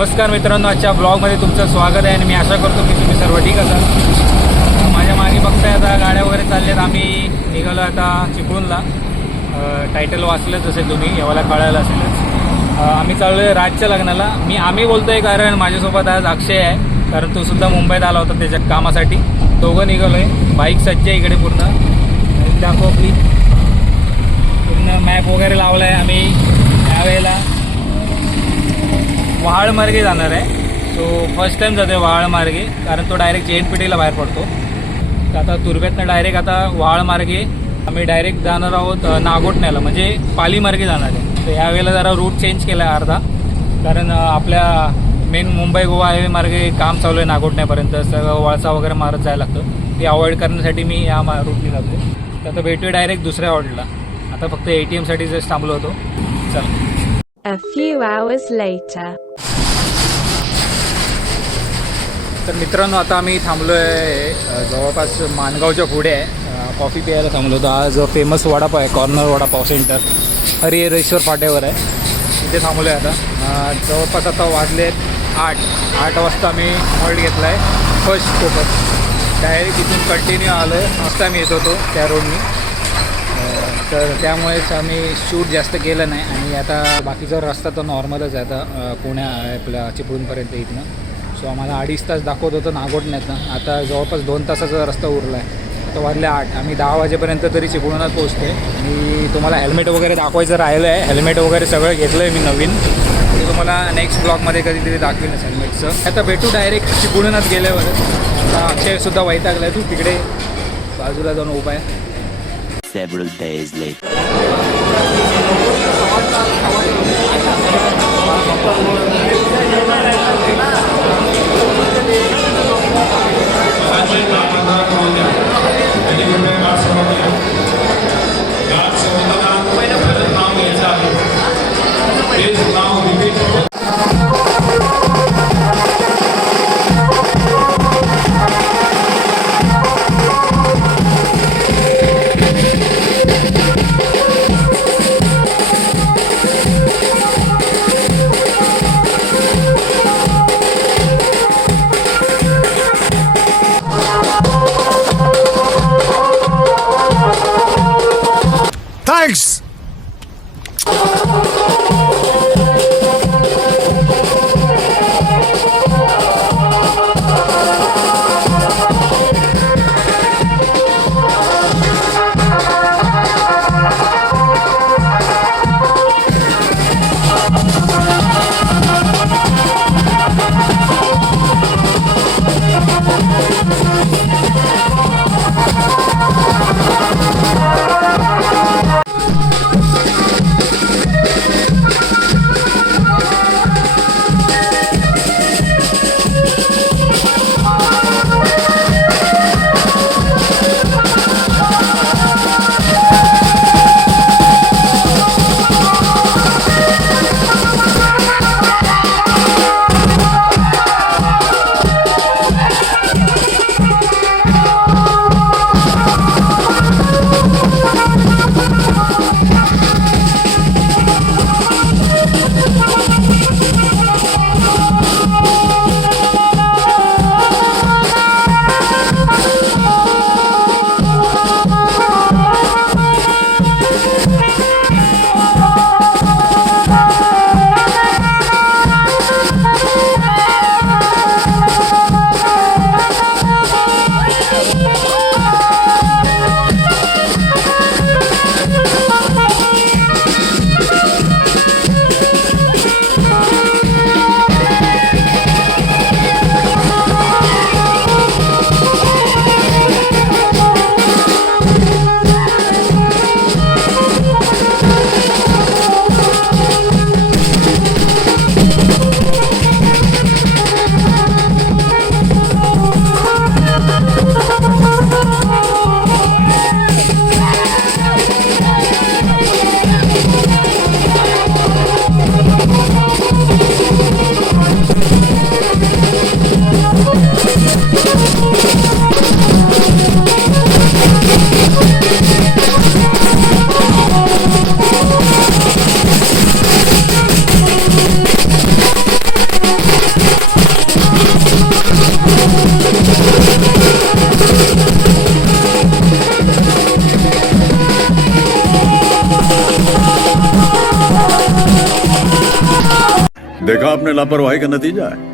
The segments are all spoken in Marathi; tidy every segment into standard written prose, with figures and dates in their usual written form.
नमस्कार मित्रांनो, आजच्या ब्लॉगमध्ये तुमचं स्वागत आहे आणि मी आशा करतो की तुम्ही सर्व ठीक असाल। माझ्या मागे बघताय आता गाड्या वगैरे चालल्यात। आम्ही निघालो आता चिपळूणला। टायटल वाचलंच असेल तुम्ही, एवढा कळायला असेलच। आम्ही चाललो आहे राजच्या लग्नाला। आम्ही बोलतोय कारण माझ्यासोबत आज अक्षय आहे, कारण तो सुद्धा मुंबईत आला होता त्याच्या कामासाठी। दोघं निघालो आहे, बाईक सज्ज आहे इकडे पूर्ण। दाखव आपली पूर्ण मॅप वगैरे लावला आहे। आम्ही यावेळेला वहाळ मार्गे जाणार आहे। सो फर्स्ट टाइम जातो आहे वहाळ मार्गे, कारण तो डायरेक्ट JNPTला बाहेर पडतो। तर आता तुर्भ्यातनं डायरेक्ट आता वहाळ मार्गे आम्ही डायरेक्ट जाणार आहोत नागोठण्याला, म्हणजे पाली मार्गे जाणार आहे। तर यावेळेला जरा रूट चेंज केला आहे अर्धा, कारण आपल्या मेन मुंबई गोवा हायवे मार्गे काम चालू आहे नागोठण्यापर्यंत। सगळं वळसा वगैरे मारत जायला लागतं, ते अवॉइड करण्यासाठी मी या रूटने जातो आहे। तर आता भेटूया डायरेक्ट दुसऱ्या हॉटेलला। आता फक्त ATMसाठी जस्ट थांबलो होतो। चला। A few hours later. तर मित्रांनो, आता आम्ही थांबलो आहे जवळपास माणगावच्या पुढे आहे। कॉफी प्यायला थांबलो होतो। आज फेमस वडापाव आहे, कॉर्नर वडापाव सेंटर, हरिहरेश्वर फाट्यावर आहे, तिथे थांबलो आहे। आता जवळपास आता वाजले 8 वाजता आम्ही हॉल्ट घेतला आहे फर्स्ट स्टॉपवर। डायरेक्ट तिथून कंटिन्यू आलो आहे, मस्त आम्ही येत होतो त्या रोडनी। तर त्यामुळेच आम्ही शूट जास्त केलं नाही। आणि आता बाकीचा रस्ता तर नॉर्मलच आहे आता आपल्या चिपळूणपर्यंत इथनं। सो आम्हाला 2.5 तास दाखवत होतं नागोठण्यातनं, आता जवळपास 2 तासाचा रस्ता उरला आहे। आता वाजले 8, आम्ही 10 वाजेपर्यंत तरी चिपळूणात पोहोचतो आहे। आणि तुम्हाला हेल्मेट वगैरे दाखवायचं राहिलं आहे, हेल्मेट वगैरे सगळं घेतलं आहे मी नवीन। ते तुम्हाला नेक्स्ट ब्लॉगमध्ये कधीतरी दाखवेनच हेल्मेटचं। आता भेटू डायरेक्ट चिपळूणात गेल्यावर। आता अक्षयसुद्धा वैतागला आहे, तू तिकडे बाजूला जाऊन उभा आहे। Several days later. लापरवाही का नतीजा है।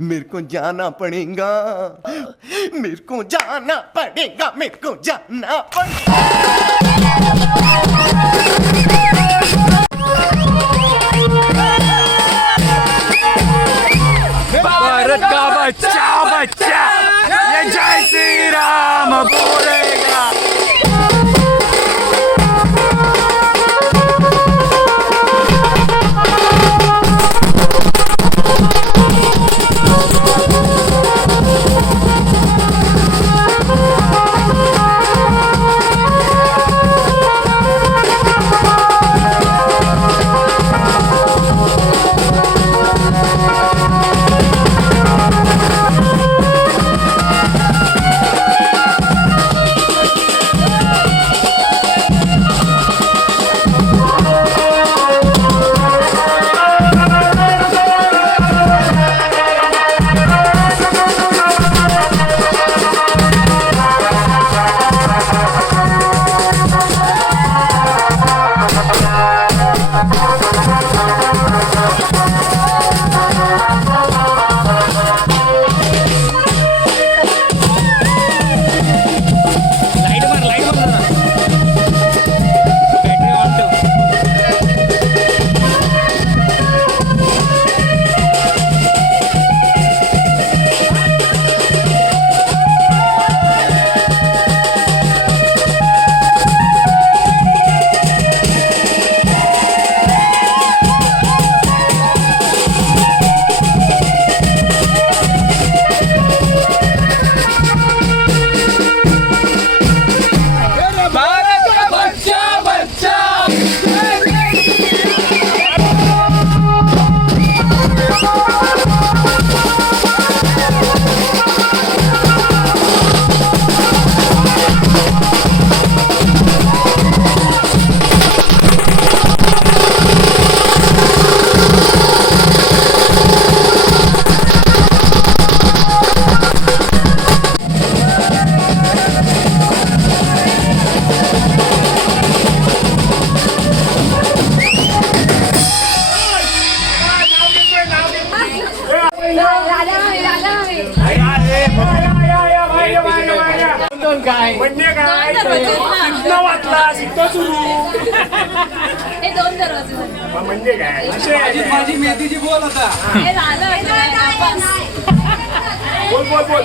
मेरे को जाना पड़ेगा, मेरे को जाना पड़ेगा, मेरे को जाना पड़ेगा। भारत का बच्चा बच्चा ये जय श्री राम बोलेगा। मग काय म्हणजे काय शिकणं वाचला शिकतो सुरू हे 2 दरवाजे झाले. म्हणजे काय असे माझी मेथीची बोल होता. हे झालं बोल बोल बोल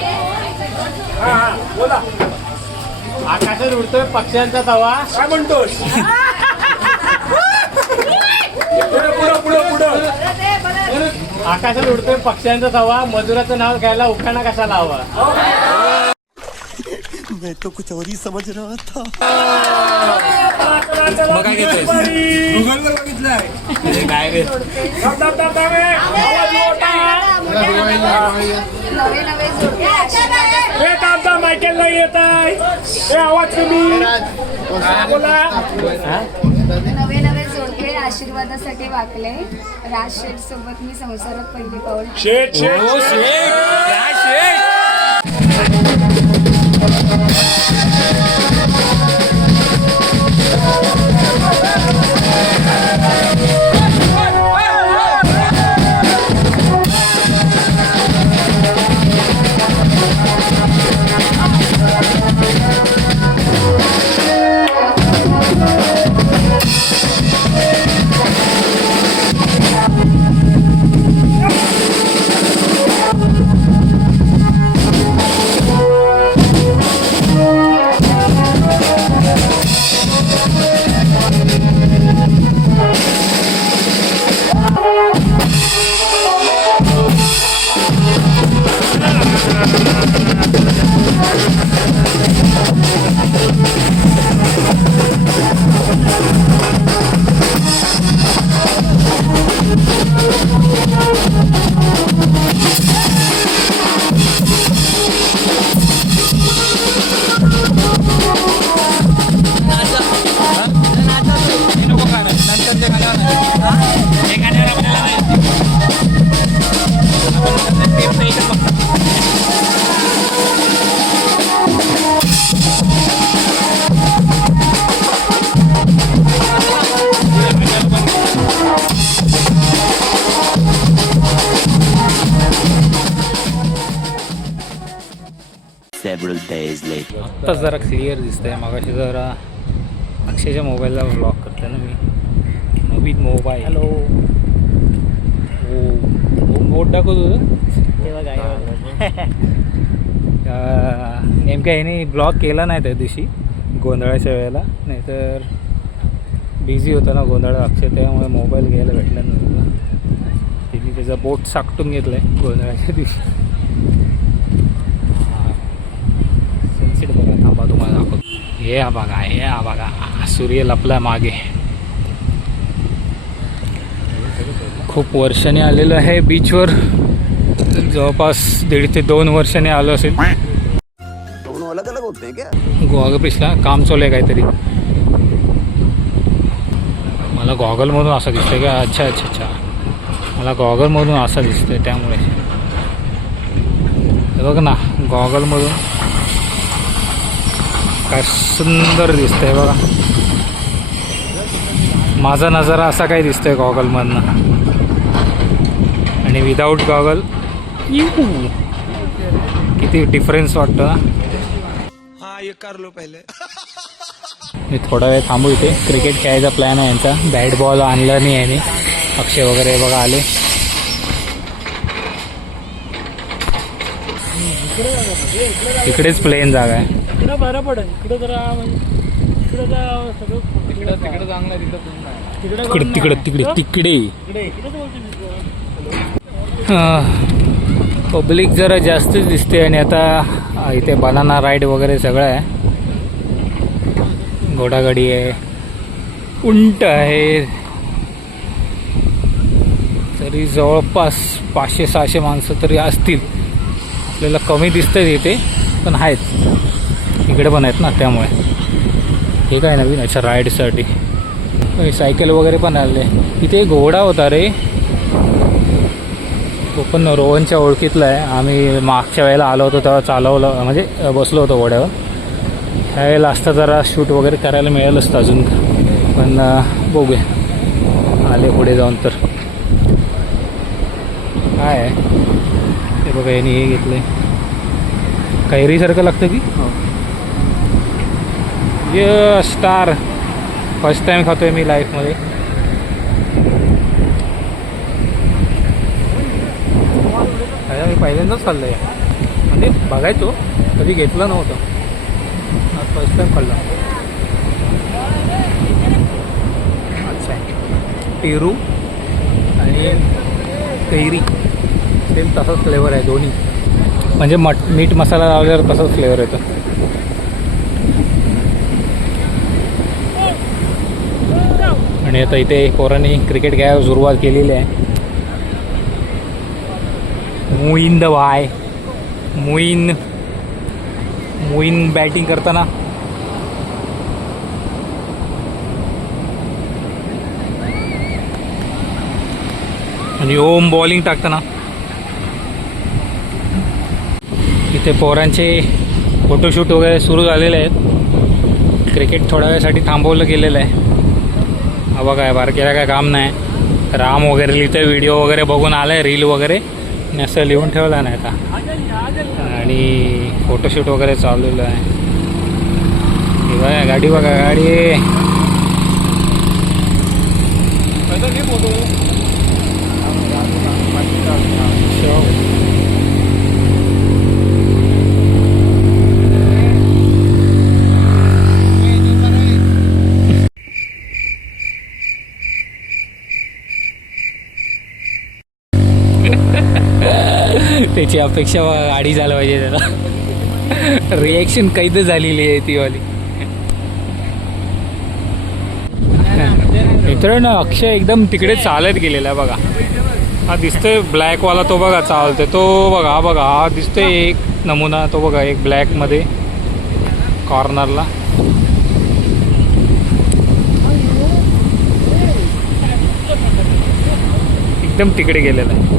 हा हा बोला आकाशात उडतोय पक्ष्यांचा तवा. काय म्हणतोस पुढं पुढं पुढं पुढं आकाशात उडतोय पक्ष्यांचा तवा. मजुराचं नाव घ्यायला उखाणा कशाला हवा. मैं तो कुछ और ही समझ रहा था. मग काय घेतोय गुगलवर बघितलंय काय रे. नवे नवे जोडके हे दादा मायकेल नाही येत आहे हे आवाज कमी बोला नवे नवे जोडके आशीर्वादासाठी वाकले. राज शेठ सोबत मी संसारात पहिली पाऊल. शेट शेट ओ शेट काय शेट. Several days later. आत्ताच जरा क्लिअर दिसतंय. मगाशी जरा अक्षयच्या मोबाईलला ब्लॉक करते ना मी. नवीन मोबाईल. हॅलो हो बोट दाखव तुझं तेव्हा काय नेमक्या ह्याने ब्लॉक केला नाही त्या दिवशी गोंधळाच्या वेळेला. नाहीतर बिझी होता ना गोंधळ अक्षय त्यामुळे मोबाईल घ्यायला भेटला नव्हता. तिने त्याचा बोट साकटून घेतलं आहे गोंधळाच्या दिवशी. सनसेट बघा थांबा तुम्हाला दाखवतो. हे बघा सूर्य लपला मागे. खूप वर्षाने आलेलं आहे बीचवर. जवळपास 1.5 ते 2 वर्षाने आलो असेल. दोनों अलग अलग होते हैं क्या? गोवा पिसला काम चालू आहे काहीतरी. मला गॉगलमधून असं दिसतंय का. अच्छा मला गॉगलमधून असं दिसतंय त्यामुळे. हे बघ ना गॉगलमधून काय सुंदर दिसतंय बघा. माझा नजारा असा काही दिसतोय गॉगलमधनं. आणि विदाऊट गॉगल किती डिफरन्स वाटतं ना. हाँ ये कर लो पहले. मी थोडा वेळ थांबू इथे. क्रिकेट खेळायचा प्लॅन आहे यांचा. बॅट बॉल आणला नाही याने. अक्षय वगैरे बघा आले. इकडेच प्लेन जागा आहे. इकडं बरं पडेल इकडं जरा इकडं सगळं चांगलं तिकडे पब्लिक जरा जास्तच दिसते. आणि आता इथे बनाना राईड वगैरे सगळं आहे. घोडागाडी आहे, उंट आहे. तरी जवळपास 500-600 माणसं तरी असतील. आपल्याला कमी दिसतं इथे पण आहेत. इकडे पण आहेत ना त्यामुळे. हे काय नवीन अच्छा राईडसाठी सायकल वगैरे पण आले. इथे घोडा होता रे. तो पण रोहनच्या ओळखीतला आहे. आम्ही मागच्या वेळेला आलो होतो तेव्हा चालवलं म्हणजे बसलो होतो घोड्यावर. त्यावेळेला असता जरा शूट वगैरे करायला मिळेल असतं अजून. पण बघूया आले पुढे जाऊन तर. काय आहे ते बघा यांनी हे घेतलं आहे. कैरीसारखं लागतं की ये स्टार फर्स्ट टाइम खातोय मी लाईफमध्ये. मी पहिल्यांदाच खाल्लं आहे, म्हणजे बघायचो कधी घेतलं नव्हतं, आज फर्स्ट टाइम खाल्लं. अच्छा, पेरू आणि कैरी सेम तसाच फ्लेवर आहे दोन्ही, म्हणजे मीठ मसाला लावल्यावर तसाच फ्लेवर येतो. आणि आता इथे पोरांनी क्रिकेट खेळायला सुरुवात केलेली आहे. मोईन द वाय मोईन बॅटिंग करताना आणि ओम बॉलिंग टाकताना. इथे पोरांचे फोटोशूट वगैरे सुरू झालेले आहेत. क्रिकेट थोड्या वेळासाठी थांबवलं गेलेलं आहे. हा बघा आहे, बारकेला काय काम नाही. राम वगैरे लिहितं, व्हिडिओ वगैरे बघून आलं आहे, रील वगैरे आणि असं लिहून ठेवलं नाही आता. आणि फोटोशूट वगैरे चाललेलं आहे. हे बघा गाडी, बघा गाडी. त्याची अपेक्षा गाडी झालं पाहिजे त्याला. रिॲक्शन कैद झालेली आहे ती वाली. मित्रांनो अक्षय एकदम तिकडे चालत गेलेला आहे बघा. हा दिसतोय ब्लॅकवाला, तो बघा चालतोय तो बघा. हा बघा हा दिसतोय एक नमुना, तो बघा एक ब्लॅकमध्ये कॉर्नरला. एकदम तिकडे गेलेला आहे.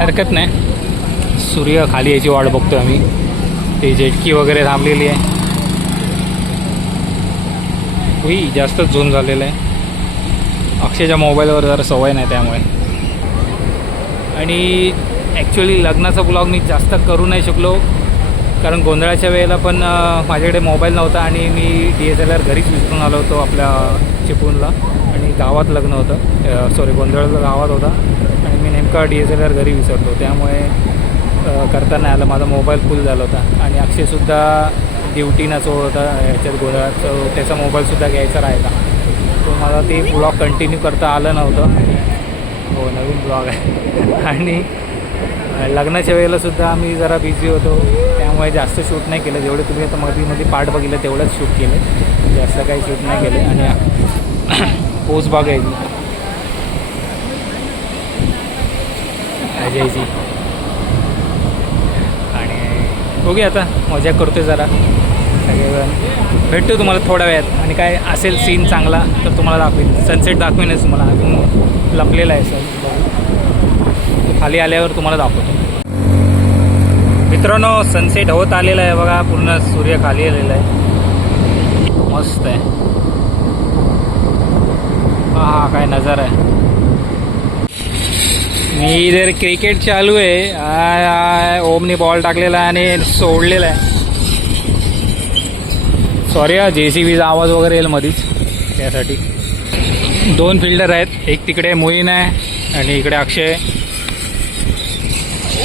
हरकत नाही, सूर्य खाली याची वाट बघतोय आम्ही. ते जेटकी वगैरे थांबलेली आहे. होई जास्तच झूम झालेलं आहे. अक्षयच्या मोबाईलवर जरा सवय नाही त्यामुळे. आणि ॲक्च्युली लग्नाचा ब्लॉग मी जास्त करू नाही शकलो, कारण गोंधळाच्या वेळेला पण माझ्याकडे मोबाईल नव्हता आणि मी DSLR घरीच विसरून आलो होतो आपल्या चिपळूणला. आणि गावात लग्न होतं, सॉरी गोंधळाचा गावात होता आणि मी नेमका DSLR घरी विसरलो, त्यामुळे करता नाही आलं. माझा मोबाईल फुल झाला होता. आणि अक्षयसुद्धा ड्युटीनं तो होता ह्याच्यात गोंधळात, त्याचा मोबाईलसुद्धा घ्यायचा राहिला. तो मला ते ब्लॉग कंटिन्यू करता आलं नव्हतं. हो नवीन ब्लॉग आहे. आणि लग्नाच्या वेळेलासुद्धा आम्ही जरा बिझी होतो, त्यामुळे जास्त शूट नाही केलं. जेवढे तुम्ही आता मध्ये पार्ट बघितलं तेवढंच शूट केले, जास्त काही शूट नाही केले. आणि पोच बघायची अजयची. आणि बघूया आता मजा करतोय जरा सगळेजण. भेटतो तुम्हाला थोड्या वेळात. आणि काय असेल सीन चांगला तर तुम्हाला दाखवेन, सनसेट दाखवेनच तुम्हाला. अजून लपलेला आहे सन, खाली आल्यावर तुम्हाला दाखवतो. मित्रांनो सनसेट होत आलेला आहे बघा, पूर्ण सूर्य खाली आलेला आहे, मस्त आहे. हा काय नजारा आहे. मी इधर क्रिकेट चालू आहे. ओमने बॉल टाकलेला आहे आणि सोडलेला आहे. सॉरी हा JCBचा आवाज वगैरे येईल मधीच, त्यासाठी. 2 फिल्डर आहेत, एक तिकडे मोईन आहे आणि इकडे अक्षय.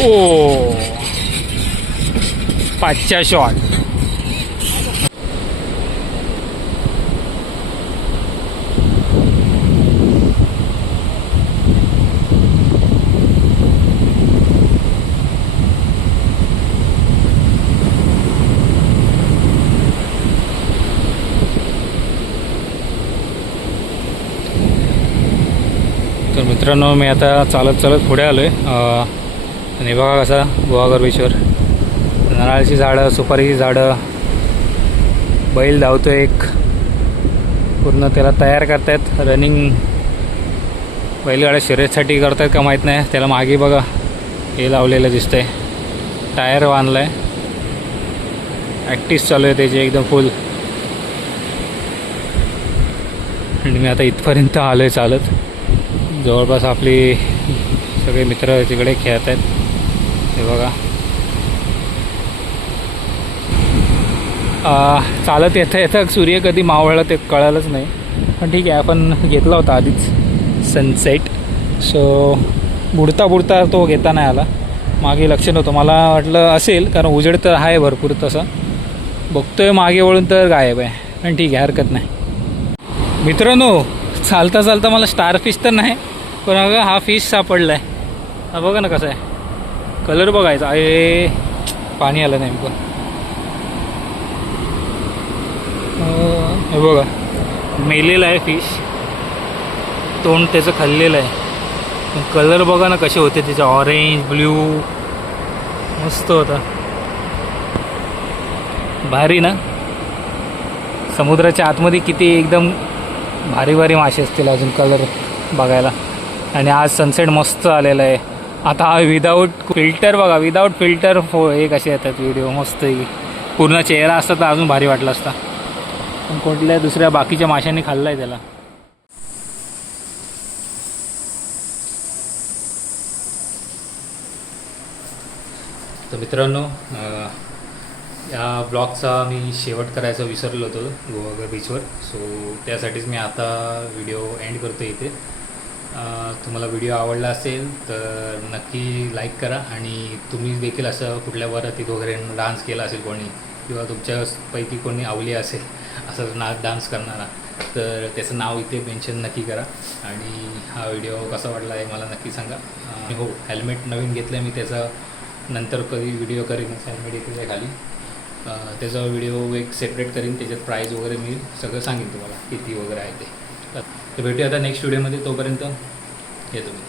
ओ 5चा शॉट. तर मित्रांनो मी आता चालत पुढे आलो आहे. आणि बघा कसा गुहागर्भेश्वर, नारळाची झाडं, सुपारीची झाडं, बैल धावतो एक, पूर्ण त्याला तयार करतायत. रनिंग बैलगाड्या शर्यतीसाठी करतायत का माहीत नाही. त्याला मागे बघा हे लावलेलं दिसतंय, टायर बांधला आहे. ॲक्टिव्ह चालू आहे त्याची एकदम फुल. आणि मी आता इथपर्यंत आलो आहे चालत. जवळपास आपली सगळे मित्र तिकडे खेळत आहेत. हे बघा चालत येता येता सूर्य कधी मावळला ते कळालंच नाही. पण ठीक आहे, आपण घेतला होता आधीच सनसेट. सो बुडता बुडता तो घेता नाही आला. मागे लक्ष नव्हतं, मला वाटलं असेल कारण उजेड तर आहे भरपूर. तसं बघतोय मागे वळून तर गायब आहे. पण ठीक आहे, हरकत नाही. मित्रांनो, चालता चालता मला स्टारफिश तर नाही, पण अगं हा फिश सापडला आहे. हा बघा ना कसा आहे, कलर बघायचा. अरे पाणी आलं नेमकं. हे बघा, मेलेलं आहे फिश, तोंड त्याचं खाल्लेलं आहे. कलर बघा ना कसे होते त्याचे, ऑरेंज ब्ल्यू, मस्त होता. भारी ना. समुद्राच्या आतमध्ये किती एकदम भारी भारी मासे असतील अजून कलर बघायला. आणि आज सनसेट मस्त आलेला आहे. आता हा विदाऊट फिल्टर बघा, विदाऊट फिल्टर हे कसे येतात व्हिडिओ मस्त. पूर्ण चेहरा असता तर अजून भारी वाटला असता. पण कोणत्या दुसऱ्या बाकीच्या माशांनी खाल्ला आहे त्याला. तर मित्रांनो, या ब्लॉगचा मी शेवट करायचा विसरलो होतो गोवाघर बीचवर. सो त्यासाठीच मी आता व्हिडिओ एंड करतो इथे. तुम्हाला व्हिडिओ आवडला असेल तर नक्की लाईक करा. आणि तुम्ही देखील असं कुठल्या वरातीत वगैरे डान्स केला असेल कोणी, किंवा तुमच्यापैकी कोणी आवली असेल असं डान्स करणारा, तर त्याचं नाव इथे मेन्शन नक्की करा. आणि हा व्हिडिओ कसा वाटला आहे मला नक्की सांगा. हो, हेल्मेट नवीन घेतलं आहे मी, त्याचा नंतर कधी व्हिडिओ करीन. हेल्मेट येते खाली, त्याचा व्हिडिओ एक सेपरेट करीन. त्याच्यात प्राईज वगैरे मी सगळं सांगेन तुम्हाला किती वगैरे आहे ते. तर भेटूया आता नेक्स्ट व्हिडिओमध्ये. तोपर्यंत येतो मी.